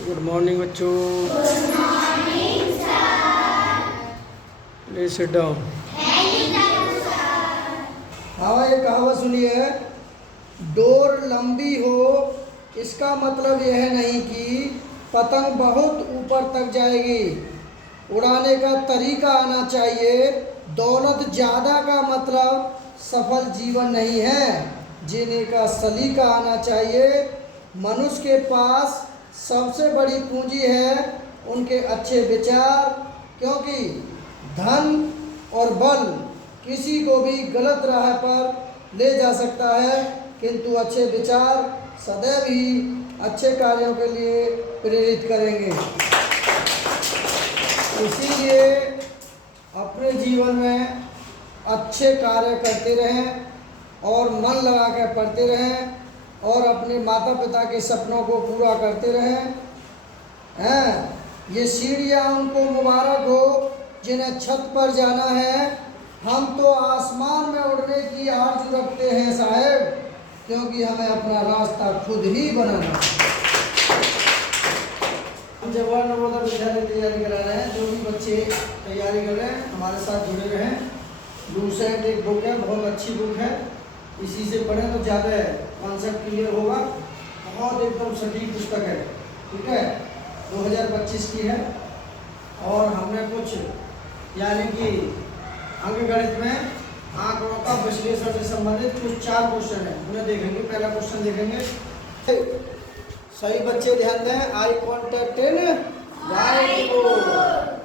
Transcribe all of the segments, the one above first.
Good morning बच्चों। Please sit down. हाँ, ये कहावत सुनिए। डोर लंबी हो इसका मतलब यह नहीं कि पतंग बहुत ऊपर तक जाएगी। उड़ाने का तरीका आना चाहिए। दौलत ज़्यादा का मतलब सफल जीवन नहीं है। जीने का सलीका आना चाहिए। मनुष्य के पास सबसे बड़ी पूंजी है उनके अच्छे विचार, क्योंकि धन और बल किसी को भी गलत राह पर ले जा सकता है, किंतु अच्छे विचार सदैव ही अच्छे कार्यों के लिए प्रेरित करेंगे। इसीलिए अपने जीवन में अच्छे कार्य करते रहें और मन लगा कर पढ़ते रहें और अपने माता पिता के सपनों को पूरा करते रहें। ये सीढ़ियाँ उनको मुबारक हो जिन्हें छत पर जाना है। हम तो आसमान में उड़ने की आरज़ू रखते हैं साहब, क्योंकि हमें अपना रास्ता खुद ही बनाना है। हम जवाहर नवोदय विद्यालय की तैयारी करा रहे हैं। जो भी बच्चे तैयारी कर रहे हैं हमारे साथ जुड़े रहें। लूसेंट एक बुक है, बहुत अच्छी बुक है। इसी से पढ़ें तो ज़्यादा कॉन्सेप्ट क्लियर होगा। बहुत एकदम सटीक पुस्तक है, ठीक है। 2025 की है और हमने कुछ यानी कि अंकगणित में आंकड़ों का विश्लेषण से संबंधित कुछ 4 क्वेश्चन है, उन्हें देखेंगे। पहला क्वेश्चन देखेंगे। सही बच्चे ध्यान दें। आई कॉन्टैक्ट इन व्हाइट बोर्ड।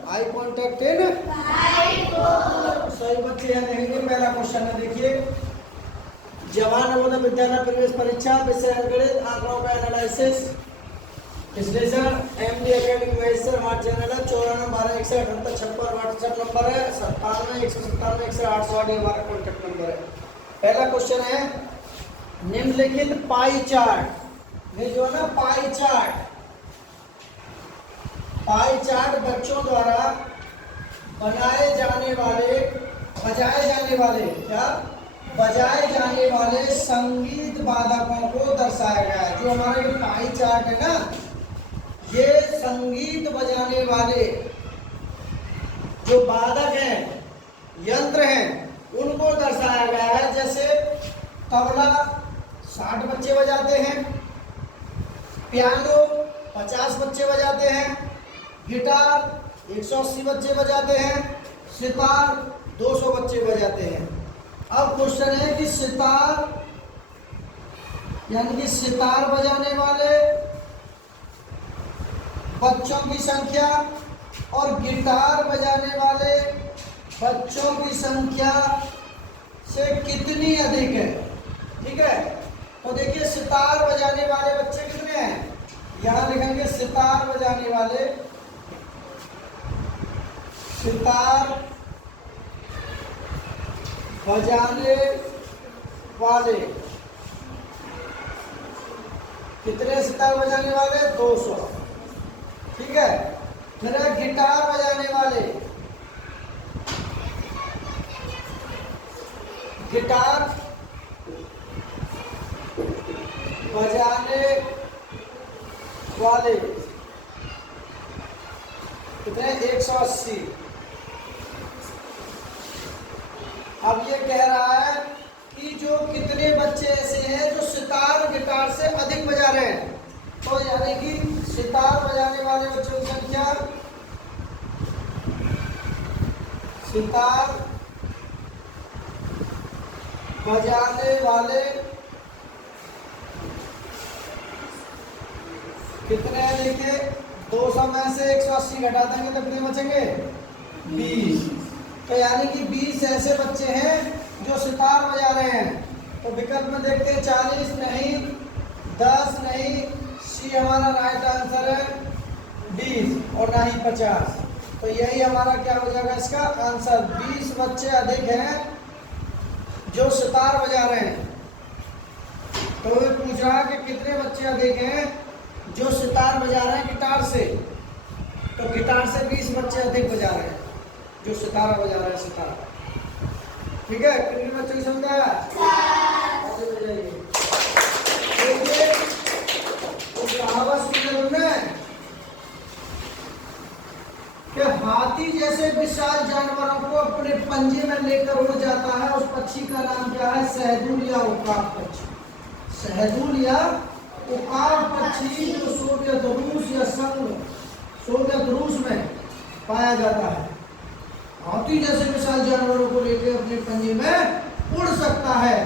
आई कॉन्टैक्ट इन व्हाइट बोर्ड। सही बच्चे यहाँ देखेंगे। पहला क्वेश्चन है, देखिए। जवाहर नवोदय विद्यालय प्रवेश परीक्षा, विषय अंकगणित, आंकड़ों का एनालिसिस विश्लेषण, एमडी एकेडमी महेश्वर, हमारा चैनल है। 94 12 61 78 56 व्हाट्सएप नंबर है। 97 197 108 हमारा कॉन्टैक्ट नंबर है। पहला क्वेश्चन है, निम्नलिखित पाई चार्ट में जो है ना पाई चार्ट बच्चों द्वारा बजाए जाने वाले संगीत वादकों को दर्शाया गया है। जो हमारा ये पाई चार्ट है ना, ये संगीत बजाने वाले जो वादक हैं, यंत्र हैं, उनको दर्शाया गया है। जैसे तबला 60 बच्चे बजाते हैं, पियानो 50 बच्चे बजाते हैं, गिटार 180 बच्चे बजाते हैं, सितार 200 बच्चे बजाते हैं। अब क्वेश्चन है कि सितार यानी कि सितार बजाने वाले बच्चों की संख्या और गिटार बजाने वाले बच्चों की संख्या से कितनी अधिक है, ठीक है। तो देखिए, सितार बजाने वाले बच्चे कितने हैं, यहां लिखेंगे। सितार बजाने वाले कितने सितार बजाने वाले, 200, ठीक है। फिर गिटार बजाने वाले कितने, 180। अब ये कह रहा है कि जो कितने बच्चे ऐसे हैं जो सितार गिटार से अधिक बजा रहे हैं। तो यानी कि सितार बजाने वाले बच्चों की संख्या, सितार बजाने वाले कितने हैं, देखिए। 200 में से 180 घटा देंगे तो कितने बचेंगे, 20। तो यानी कि 20 ऐसे बच्चे हैं जो सितार बजा रहे हैं। तो विकल्प में देखते हैं, 40 नहीं, 10 नहीं, सी हमारा राइट आंसर है 20 और ना ही 50। तो यही हमारा क्या हो जाएगा इसका आंसर। 20 बच्चे अधिक हैं जो सितार बजा रहे हैं। तो ये पूछ रहा कि कितने बच्चे अधिक हैं जो सितार बजा रहे हैं गिटार से। तो गिटार से 20 बच्चे अधिक बजा रहे हैं जो सितारा बजा रहे हैं, सितार, ठीक है। कितने बच्चों की समझ आया, आगे बजाइए। देखिए, कहावत सुन जैसे विशाल जानवरों को अपने पंजे में लेकर उड़ जाता है, उस पक्षी का नाम क्या है? सहदूल या उकाब पक्षी। सहदूल या उकाब पक्षी जो सोवियत रूस या संघ सोवियत रूस में पाया जाता है। हाथी जैसे विशाल जानवरों को लेकर अपने पंजे में उड़ सकता है।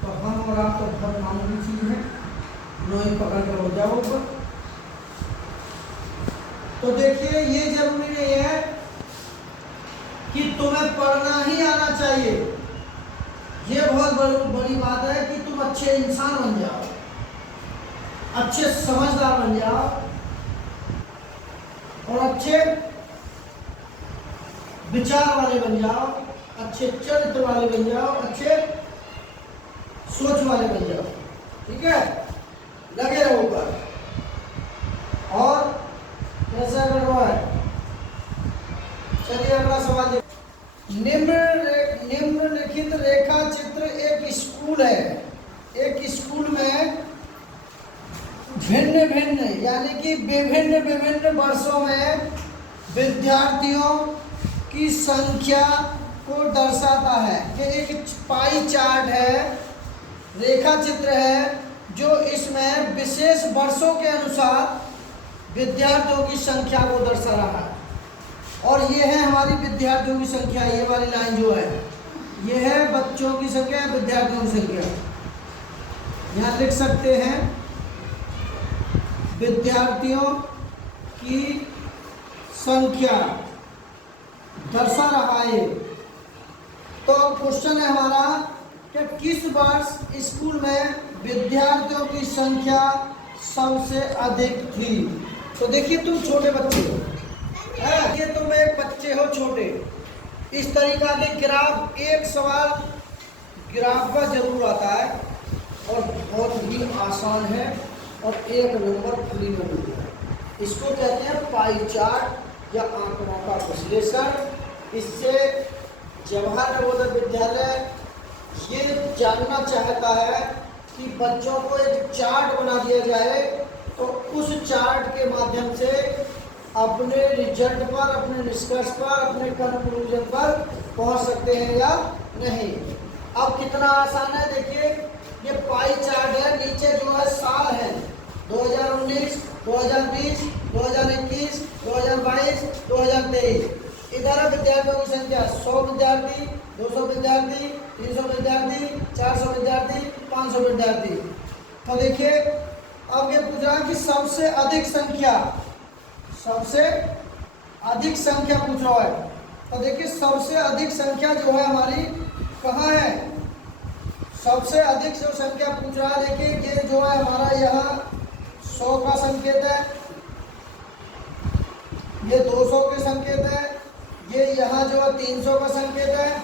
तो हम और आप तो बहुत मामूली चीज है, नोई पकड़ कर हो जाओ ऊपर। तो देखिए ये जरूरी नहीं है कि तुम्हें पढ़ना ही आना चाहिए। ये बहुत बड़ी बात है कि तुम अच्छे इंसान बन जाओ, अच्छे समझदार बन जाओ और अच्छे विचार वाले बन जाओ, अच्छे चरित्र वाले बन जाओ, अच्छे सोच वाले बन जाओ। ठीक है, लगे रहो ऊपर। और कैसा कर रहा है? चलिए अगला सवाल देखिए। निम्नलिखित रेखा चित्र एक स्कूल है। एक स्कूल में भिन्न भिन्न यानी कि विभिन्न विभिन्न वर्षों में विद्यार्थियों की संख्या को दर्शाता है। ये एक पाई चार्ट है, रेखा चित्र है, जो इसमें विशेष वर्षों के अनुसार विद्यार्थियों की संख्या को दर्शा रहा है। और ये है हमारी विद्यार्थियों की संख्या। ये वाली लाइन जो है ये है बच्चों की संख्या, विद्यार्थियों की संख्या। यहाँ लिख सकते हैं विद्यार्थियों की संख्या दर्शा रहा है। तो क्वेश्चन है हमारा कि किस वर्ष स्कूल में विद्यार्थियों की संख्या सबसे अधिक थी? तो देखिए तुम छोटे बच्चे हो, ये तुम एक बच्चे हो छोटे। इस तरीका के ग्राफ, एक सवाल ग्राफ का जरूर आता है और बहुत ही आसान है और एक नंबर फ्री में मिलता है। इसको कहते हैं पाई चार्ट या आंकड़ों का विश्लेषण। इससे जवाहर नवोदय विद्यालय ये जानना चाहता है कि बच्चों को एक चार्ट बना दिया जाए तो उस चार्ट के माध्यम से अपने रिजल्ट पर, अपने निष्कर्ष पर, अपने कंक्लूजन पर पहुंच सकते हैं या नहीं। अब कितना आसान है, देखिए ये पाई चार्ट है, नीचे जो है साल है 2019, 2020, 2021, 2022, 2023। इधर है विद्यार्थियों की संख्या 100 विद्यार्थी, 200 विद्यार्थी, 300 विद्यार्थी, 400 विद्यार्थी, 500 विद्यार्थी। तो देखिए अब ये पूछ रहा है कि सबसे अधिक संख्या पूछ रहा है। तो देखिए सबसे अधिक संख्या जो है हमारी कहाँ है? सबसे अधिक जो संख्या पूछ रहा है, देखिए ये जो है हमारा यहाँ 100 का संकेत है, ये 200 के संकेत है, ये यहाँ जो है 300 का संकेत है,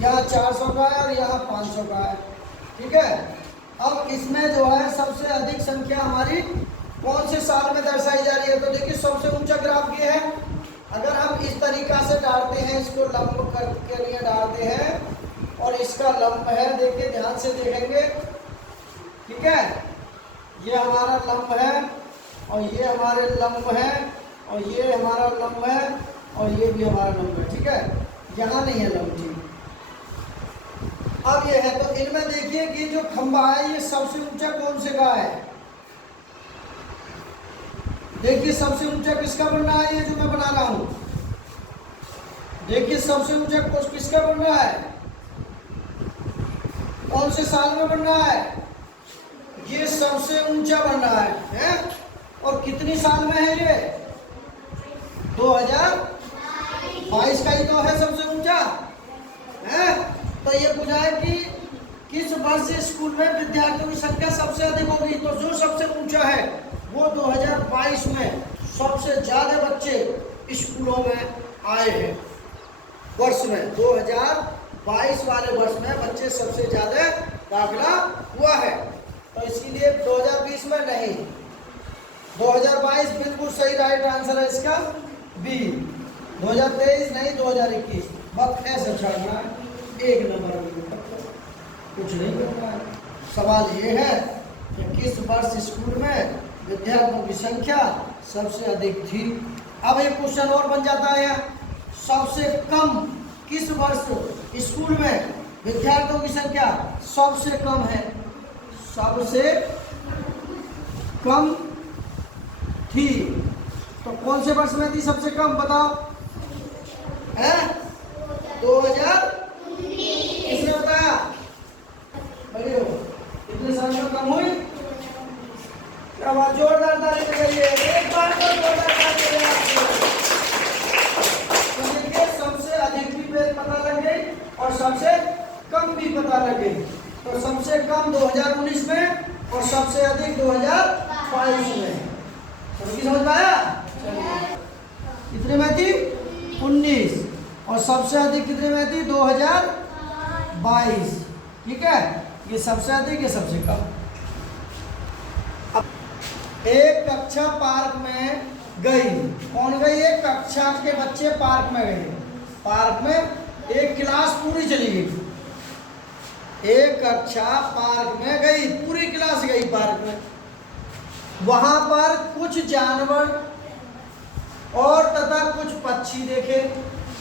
यहाँ 400 का है और यहाँ 500 का है। ठीक है, अब इसमें जो है सबसे अधिक संख्या हमारी कौन से साल में दर्शाई जा रही है? तो देखिए सबसे ऊंचा ग्राफ ये है। अगर हम इस तरीका से डालते हैं, इसको लंब के लिए डालते हैं और इसका लंब है, देखिए ध्यान से देखेंगे। ठीक है, ये हमारा लंब है और ये हमारे लंब है और ये हमारा लंब है और ये भी हमारा लंब है। ठीक है, यहाँ नहीं है लंब। ठीक, अब ये है, तो इनमें देखिए कि जो खंबा है ये सबसे ऊंचा कौन से का है? देखिए सबसे ऊंचा किसका बन रहा है? ये जो मैं बना रहा हूं, देखिए सबसे ऊंचा किसका बन रहा है? कौन से साल में बन रहा है? ये सबसे ऊंचा बन रहा है? और कितनी साल में है ये? 2022 का ही तो है सबसे ऊंचा है। तो ये पूछा है कि किस वर्ष स्कूल में विद्यार्थियों की संख्या सबसे अधिक होगी? तो जो सबसे ऊंचा है वो 2022 में सबसे ज्यादा बच्चे स्कूलों में आए हैं। वर्ष में 2022 वाले वर्ष में बच्चे सबसे ज्यादा दाखिला हुआ है। तो इसीलिए 2020 में नहीं, 2022 बिल्कुल सही राइट आंसर है इसका बी। 2023 नहीं, 2021 वक्त ऐसे छोड़ना है, एक नंबर में कुछ नहीं करना है। सवाल ये है कि किस वर्ष स्कूल में विद्यार्थियों की संख्या सबसे अधिक थी। अब एक क्वेश्चन और बन जाता है सबसे कम किस वर्ष स्कूल में विद्यार्थियों की संख्या सबसे कम है? सबसे कम थी, तो कौन से वर्ष में थी सबसे कम, बताओ? है 2000। किसने बताया? बढ़िया, कितने साल में कम हुई? क्या बात, जोरदार ताली बजाइए एक बार तो, जोरदार ताली बजाइए। तो देखिए सबसे अधिक भी पता लग गई और सबसे कम भी पता लग गई। तो सबसे कम 2019 में और सबसे अधिक 2022 में। समझ में आया? कितने में थी? 19, और सबसे अधिक कितने में थी? 2022। ठीक है, ये सबसे अधिक, ये सबसे कम। अब एक कक्षा पार्क में गई, कौन गई? एक कक्षा के बच्चे पार्क में गए। पार्क में एक क्लास पूरी चली गई। एक कक्षा पार्क में गई, पूरी क्लास गई पार्क में। वहां पर कुछ जानवर और तथा कुछ पक्षी देखे।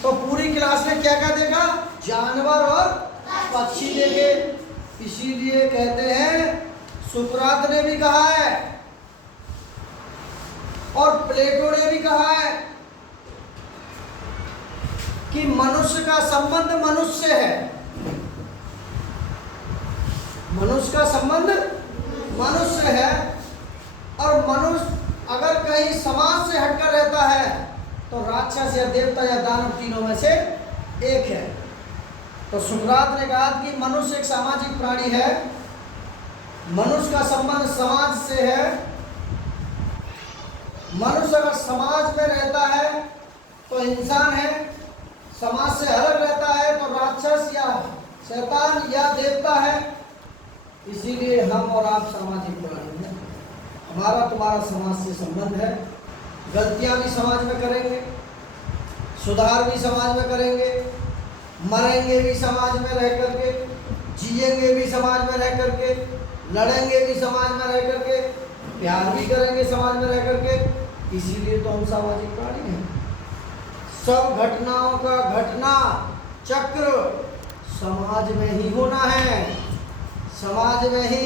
तो पूरी क्लास ने क्या क्या देखा? जानवर और पक्षी देखे। इसीलिए कहते हैं, सुकरात ने भी कहा है और प्लेटो ने भी कहा है कि मनुष्य का संबंध मनुष्य से है। मनुष्य का संबंध मनुष्य है, और मनुष्य अगर कहीं समाज से हटकर रहता है तो राक्षस या देवता या दानव तीनों में से एक है। तो सुकरात ने कहा कि मनुष्य एक सामाजिक प्राणी है, मनुष्य का संबंध समाज से है। मनुष्य अगर समाज में रहता है तो इंसान है, समाज से अलग रहता है तो राक्षस या शैतान या देवता है। इसीलिए हम और आप सामाजिक प्राणी हैं। हमारा तुम्हारा समाज से संबंध है। गलतियां भी समाज में करेंगे, सुधार भी समाज में करेंगे, मरेंगे भी समाज में रह करके, जिएंगे भी समाज में रह करके, लड़ेंगे भी समाज में रह करके, प्यार भी करेंगे समाज में रह करके। इसीलिए तो हम सामाजिक प्राणी हैं। सब घटनाओं का घटना चक्र समाज में ही होना है, समाज में ही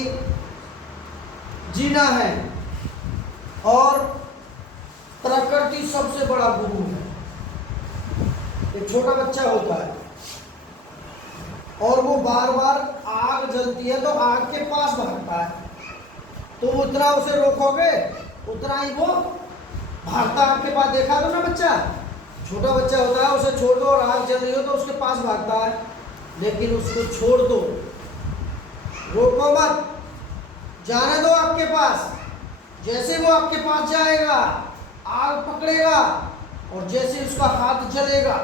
जीना है। और प्रकृति सबसे बड़ा गुरु है। एक छोटा बच्चा होता है और वो बार बार आग जलती है तो आग के पास भागता है। तो उतना उसे रोकोगे उतना ही वो भागता आग के पास। देखा तो ना बच्चा, छोटा बच्चा होता है, उसे छोड़ दो और आग जल रही हो तो उसके पास भागता है। लेकिन उसको छोड़ दो, रोको मत, जाने दो आग के पास। जैसे वो आपके पास जाएगा, आग पकड़ेगा और जैसे उसका हाथ जलेगा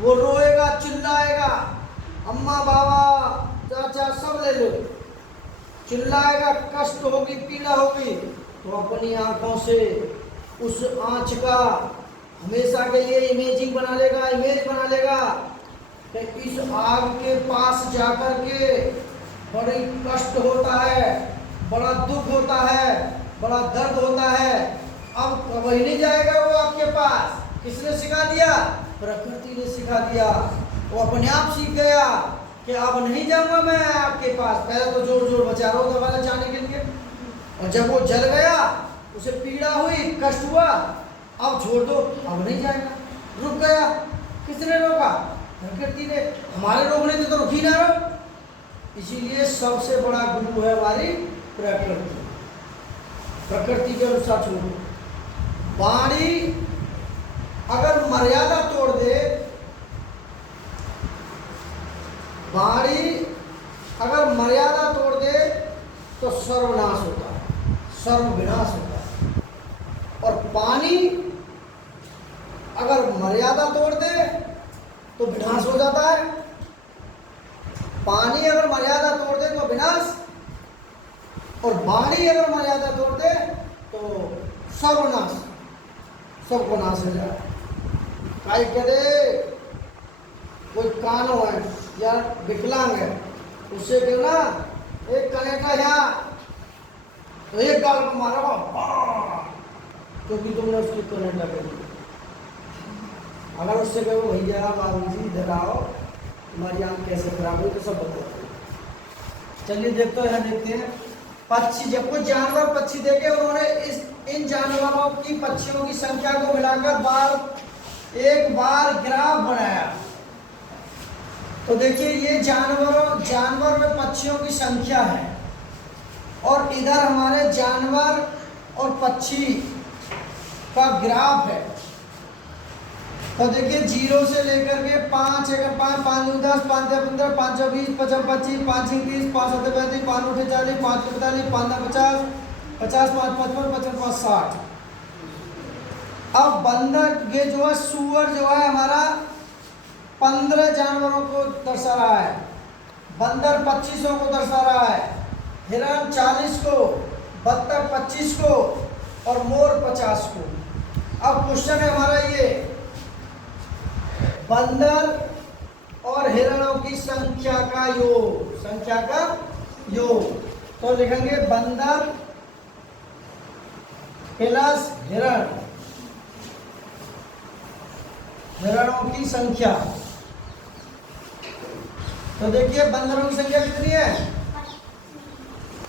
वो रोएगा, चिल्लाएगा, अम्मा बाबा चाचा सब ले लो, चिल्लाएगा, कष्ट होगी, पीड़ा होगी। तो अपनी आंखों से उस आंच का हमेशा के लिए इमेजिंग बना लेगा, इमेज बना लेगा कि इस आग के पास जाकर के बड़ी कष्ट होता है, बड़ा दुख होता है, बड़ा दर्द होता है। अब कभी नहीं जाएगा वो आपके पास। किसने सिखा दिया? प्रकृति ने सिखा दिया। वो अपने आप सीख गया कि अब नहीं जाऊंगा मैं आपके पास। पहले तो जोर जोर बचा रहा होगा वाले जाने के लिए, और जब वो जल गया, उसे पीड़ा हुई, कष्ट हुआ, अब छोड़ दो, अब नहीं जाएगा, रुक गया। किसने रोका? प्रकृति ने। हमारे रोकने से तो रुक ही ना रहो। इसीलिए सबसे बड़ा गुरु है हमारी प्रकृति। प्रकृति के अनुसार छोड़ो। वाणी अगर मर्यादा तोड़ दे, वाणी अगर मर्यादा तोड़ दे तो सर्वनाश होता है, सर्वविनाश होता है। और पानी अगर मर्यादा तोड़ दे तो विनाश हो जाता है। पानी अगर मर्यादा तोड़ दे तो विनाश, और वाणी अगर मर्यादा तोड़ दे तो सर्वनाश, सबको नाश हो जाए। काई करे कोई कानो है या विकलांग है, उससे क्यों ना एक कनेटा यहाँ तो एक गाल को मारो, क्योंकि तुमने उसकी कनेटा कर दी। अगर उससे कहो भैया बाबू जी इधर आओ, तुम्हारी आँख कैसे खराब हुई, तो सब बताते हैं। चलिए देखते हैं, देखते हैं पक्षी। जब कोई जानवर पक्षी देखे, उन्होंने इन जानवरों की पक्षियों की संख्या को मिलाकर एक बार ग्राफ बनाया। तो देखिए ये जानवर में पक्षियों की संख्या है, और इधर हमारे जानवर और पक्षी का ग्राफ है। तो देखिए 0 से लेकर के 5, 1 5 5 2 10 5 3 15 5 20 25 25 5 30 5 7 35 5 8 40 5 45 5 50 50 5 55 55 5 60। अब बंदर, ये जो है सूअर जो है हमारा 15 जानवरों को दर्शा रहा है, बंदर 2500 को दर्शा रहा है, हिरण 40 को, बत्तख 25 को और मोर 50 को। अब क्वेश्चन है हमारा ये, बंदर और हिरणों की संख्या का योग। तो लिखेंगे बंदर प्लस हिरणों की संख्या। तो देखिए बंदरों की संख्या कितनी है?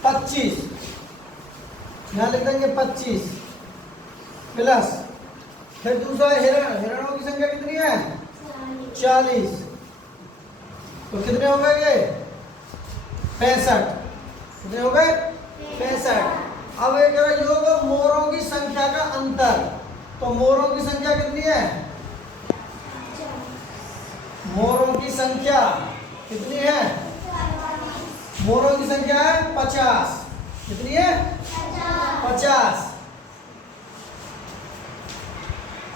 25, यहां लिख देंगे 25 प्लस, फिर दूसरा हिरणों की संख्या कितनी है? 40। तो कितने हो गए ये? 65। कितने हो गए? 65। अब एक योग मोरों की संख्या का अंतर। तो मोरों की संख्या कितनी है? मोरों की संख्या कितनी है? मोरों की संख्या है 50। कितनी है? 50।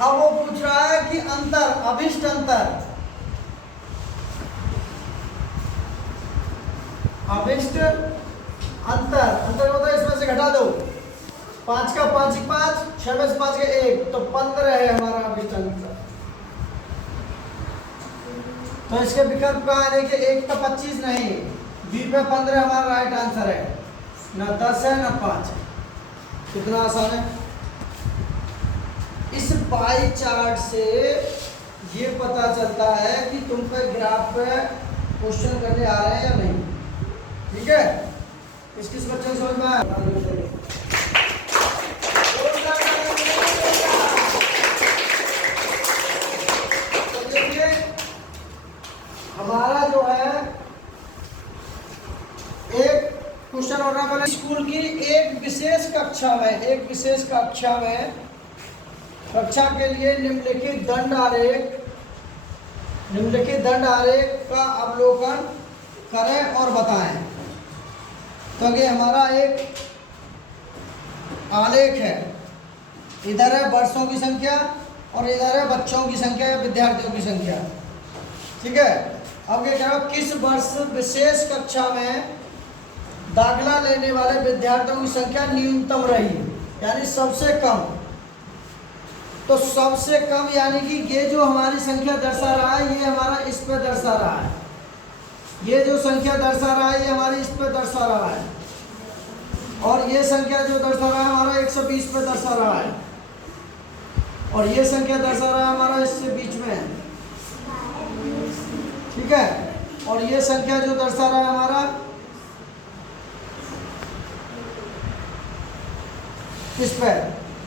अब वो पूछ रहा है कि अंतर, अभिष्ट अंतर। अभिष्ट अंतर होता है, इसमें से घटा दो, 5 का 5 ही 5, 6 में से 5 के 1, तो 15 है हमारा अभिष्ट अंतर। तो इसके विकल्प का है कि 1 का 25 नहीं, बी पे 15 हमारा राइट आंसर है, ना 10 है ना 5 है। कितना आसान है। इस पाई चार्ट से ये पता चलता है कि तुम पे ग्राफ पे क्वेश्चन करने आ रहे हैं या नहीं। ठीक है, किस बच्चे को समझ में आया? तो देखिए हमारा जो है एक क्वेश्चन और रहा स्कूल की एक विशेष कक्षा में कक्षा के लिए निम्नलिखित दंड आरेख का अवलोकन करें और बताएं। तो ये हमारा एक आलेख है, इधर है वर्षों की संख्या और इधर है बच्चों की संख्या या विद्यार्थियों की संख्या। ठीक है, अब ये कह किस वर्ष विशेष कक्षा में दाखिला लेने वाले विद्यार्थियों की संख्या न्यूनतम रही, यानी सबसे कम। तो सबसे कम यानी कि ये जो हमारी संख्या दर्शा रहा है, ये हमारा इस पे दर्शा रहा है, ये जो संख्या दर्शा रहा है ये हमारी इस पे दर्शा रहा है, और ये संख्या जो दर्शा रहा है हमारा 120 पे दर्शा रहा है, और ये संख्या दर्शा रहा है हमारा इससे बीच में। ठीक है, और ये संख्या जो दर्शा रहा है हमारा इस पे।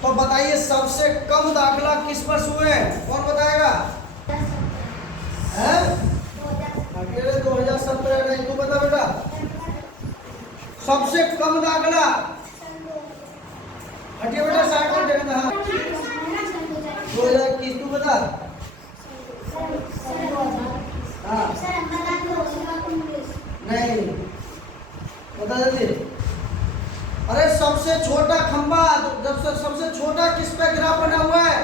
तो बताइए सबसे कम दाखिला किस वर्ष हुए हैं, कौन बताएगा? अकेले 2017 नहीं, तू बता बेटा। सबसे कम दाखिला हटिए बेटा, 60 घंटे का। हाँ 2021, तू बता। हाँ नहीं बता जल्दी। अरे सबसे छोटा खंबा, जब सबसे छोटा किस पे ग्राफ बना हुआ है?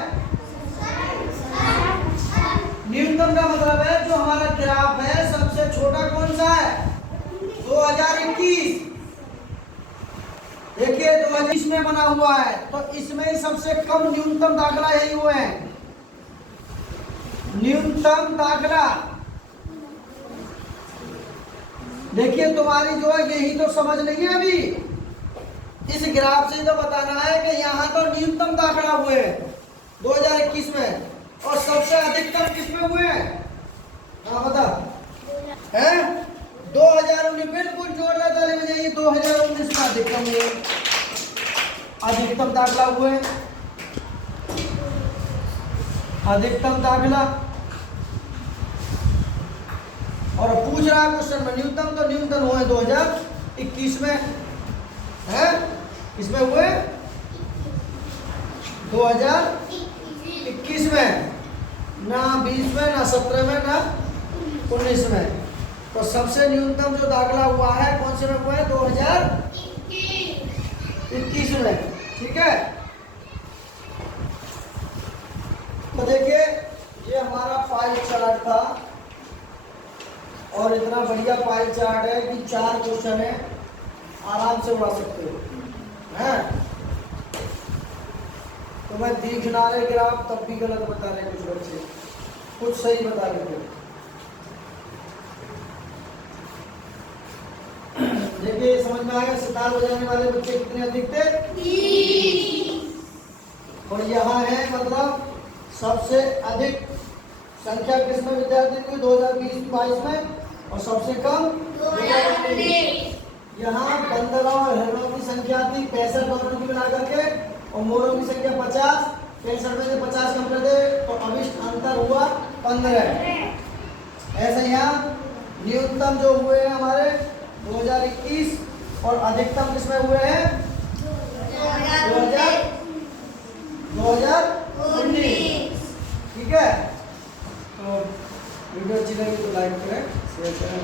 न्यूनतम का मतलब है जो हमारा ग्राफ है सबसे छोटा कौन सा है? 2021। देखिए 2020 में बना हुआ है, तो इसमें ही सबसे कम न्यूनतम दाखिला यही हुए हैं। न्यूनतम दाखिला देखिए तुम्हारी जो है यही तो समझ नहीं है अभी। इस ग्राफ से तो बताना है कि यहाँ तो न्यूनतम दाखिला हुए 2021 में, और सबसे अधिकतम किसमें हुए हैं? हाँ बता हैं 2019 बिल्कुल जोरदार ताली बजाइए। 2019 में अधिकतम हुए, अधिकतम दाखिला हुए, अधिकतम दाखिला। और पूछ रहा है क्वेश्चन में न्यूनतम, तो न्यूनतम हुए 2021 में है, किसमें हुए 2021 में, ना 20 में, ना 17 में, ना 19 में। तो सबसे न्यूनतम जो दाखिला हुआ है कौन से में हुआ है? 2021 में। ठीक है, तो देखिए ये हमारा पाई चार्ट था और इतना बढ़िया पाई चार्ट है कि 4 क्वेश्चन है, आराम से उड़ा सकते हो हैं। तो मैं दिख ना रहे ग्राफ तब भी गलत बता रहे कुछ बच्चे, कुछ सही बता रहे थे। देखिए समझ में आएगा, सितार बजाने वाले बच्चे कितने अधिक थे? 30। और यहाँ है मतलब सबसे अधिक संख्या किसमें विद्यार्थी की 2020-22 में, और सबसे कम 2019। यहाँ बंदरों और हिरणों की संख्या थी 65 दोनों की मिला करके, और मोरों की संख्या 50। 65 में से 50 कम कर दे तो अभिष्ट अंतर हुआ 15। ऐसे यहाँ न्यूनतम जो हुए हैं हमारे 2021 और अधिकतम किसमें हुए हैं? 2019। ठीक है, तो वीडियो अच्छी लगी तो लाइक करें, शेयर करें।